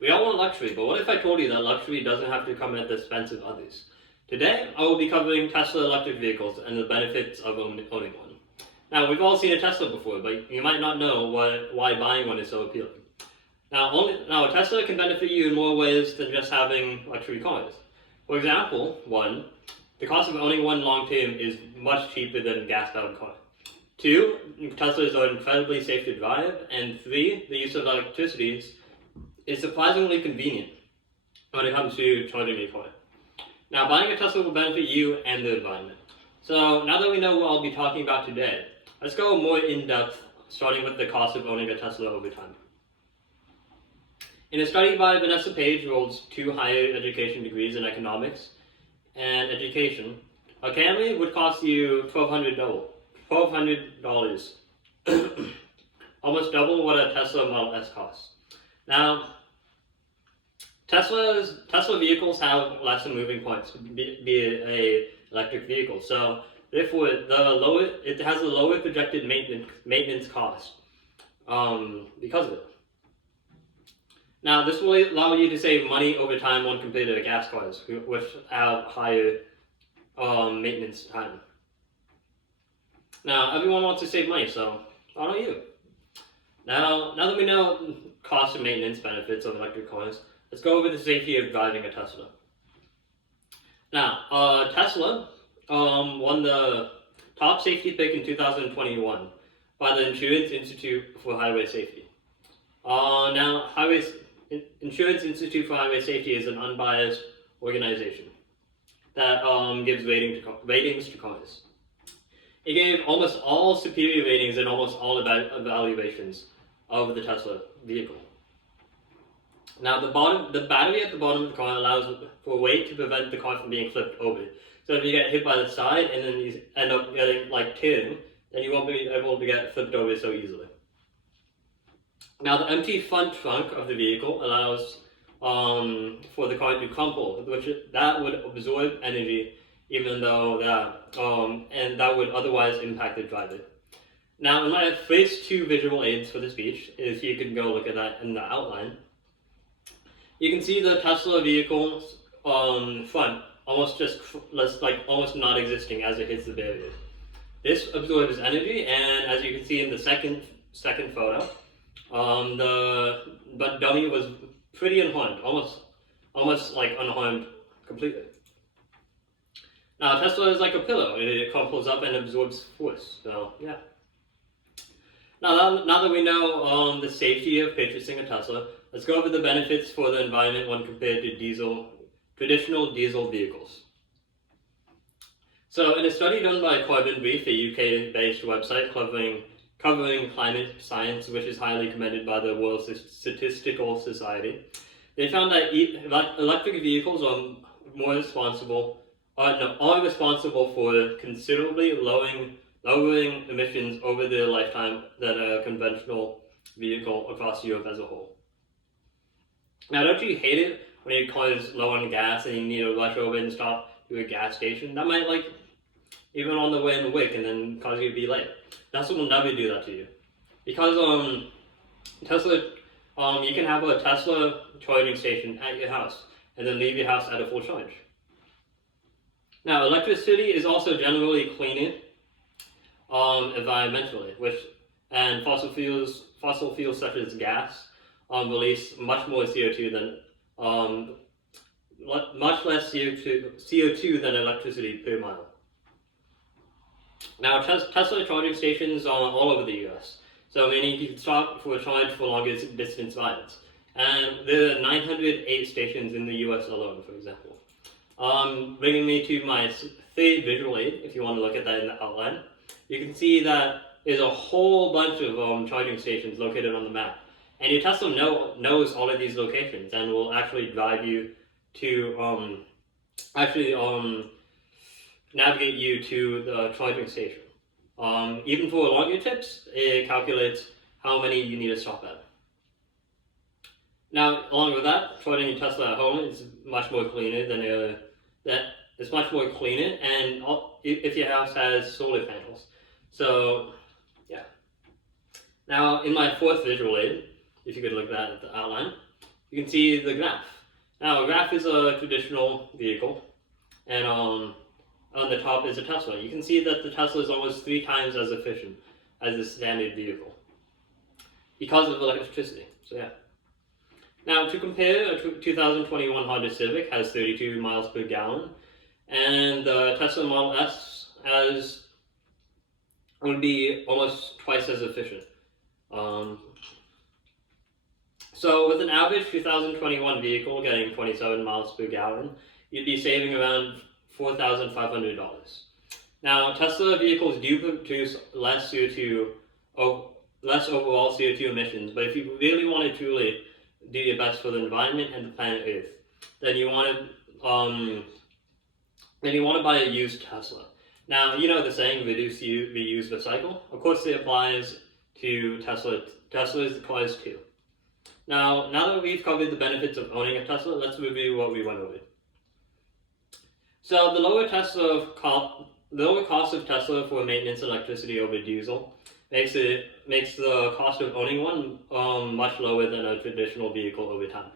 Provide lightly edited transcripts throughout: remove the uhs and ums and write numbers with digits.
We all want luxury, but what if I told you that luxury doesn't have to come at the expense of others? Today, I will be covering Tesla electric vehicles and the benefits of owning one. Now, we've all seen a Tesla before, but you might not know why buying one is so appealing. Now, a Tesla can benefit you in more ways than just having luxury cars. For example, one, the cost of owning one long term is much cheaper than a gas-powered car. Two, Teslas are incredibly safe to drive. And three, the use of electricity is surprisingly convenient when it comes to charging your car. Now, buying a Tesla will benefit you and the environment. So now that we know what I'll be talking about today, let's go more in depth, starting with the cost of owning a Tesla over time. In a study by Vanessa Page, who holds 2 higher education degrees in economics and education, a Camry would cost you $1,200, almost double what a Tesla Model S costs. Now, Tesla vehicles have less moving parts, be it a electric vehicle. So therefore, it has a lower projected maintenance cost because of it. Now, this will allow you to save money over time when compared to gas cars, which have higher maintenance time. Now, everyone wants to save money, so why don't you? Now that we know cost and maintenance benefits of electric cars, let's go over the safety of driving a Tesla. Now, Tesla won the top safety pick in 2021 by the Insurance Institute for Highway Safety. Insurance Institute for Highway Safety is an unbiased organization that gives ratings to cars. It gave almost all superior ratings and almost all evaluations of the Tesla vehicle. Now, the battery at the bottom of the car allows for weight to prevent the car from being flipped over. So if you get hit by the side and then you end up getting turning, then you won't be able to get flipped over so easily. Now, the empty front trunk of the vehicle allows for the car to crumple, that would absorb energy, even though and that would otherwise impact the driver. Now, in my first 2 visual aids for the speech, if you can go look at that in the outline, you can see the Tesla vehicle's front almost not existing as it hits the barrier. This absorbs energy, and as you can see in the second photo, the dummy was pretty unharmed, almost like unharmed completely. Now, Tesla is like a pillow; it crumples up and absorbs force. So yeah. Now that we know the safety of purchasing a Tesla, let's go over the benefits for the environment when compared to traditional diesel vehicles. So, in a study done by Carbon Brief, a UK-based website covering climate science, which is highly commended by the World Statistical Society, they found that electric vehicles are responsible for considerably lowering emissions over their lifetime than a conventional vehicle across Europe as a whole. Now, don't you hate it when your car is low on gas and you need to rush over and stop to a gas station? That might even on the way in the wick and then cause you to be late. Tesla will never do that to you. Because Tesla, you can have a Tesla charging station at your house and then leave your house at a full charge. Now, electricity is also generally cleaner environmentally, and fossil fuels such as gas release much more CO2 than much less CO2 than electricity per mile. Now, Tesla charging stations are all over the US, so meaning you can stop for a charge for longer distance rides. And there are 908 stations in the US alone, for example. Bringing me to my 3rd visual aid, if you want to look at that in the outline, you can see that there's a whole bunch of charging stations located on the map. And your Tesla knows all of these locations and will actually drive you to navigate you to the charging station. Even for longer trips, it calculates how many you need to stop at. Now, along with that, charging your Tesla at home is much more cleaner and if your house has solar panels. So, yeah. Now, in my 4th visual aid, if you could look at the outline, you can see the graph. Now, a graph is a traditional vehicle, and on the top is a Tesla. You can see that the Tesla is almost 3 times as efficient as a standard vehicle because of electricity. So yeah. Now, to compare, a 2021 Honda Civic has 32 miles per gallon, and the Tesla Model S would be almost twice as efficient. So with an average 2021 vehicle getting 27 miles per gallon, you'd be saving around $4,500. Now, Tesla vehicles do produce less overall CO2 emissions, but if you really want to truly do your best for the environment and the planet Earth, then you want to buy a used Tesla. Now, you know the saying, reduce, reuse, recycle? Of course, it applies to Tesla. Tesla's cars too. Now that we've covered the benefits of owning a Tesla, let's review what we went over. So the lower cost of Tesla for maintenance electricity over diesel makes the cost of owning one much lower than a traditional vehicle over time.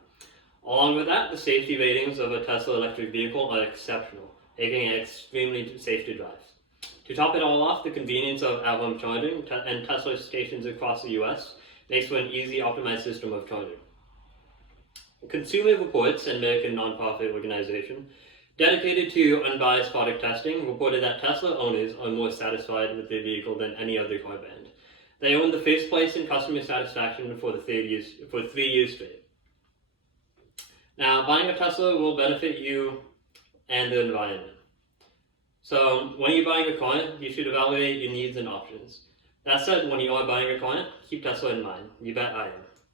Along with that, the safety ratings of a Tesla electric vehicle are exceptional, making it extremely safe to drive. To top it all off, the convenience of at-home charging and Tesla stations across the US makes for an easy, optimized system of charging. Consumer Reports, an American nonprofit organization dedicated to unbiased product testing, reported that Tesla owners are more satisfied with their vehicle than any other car brand. They own the first place in customer satisfaction for 3 years straight. Now, buying a Tesla will benefit you and the environment. So, when you're buying a car, you should evaluate your needs and options. That said, when you are buying a car, keep Tesla in mind. You bet I am.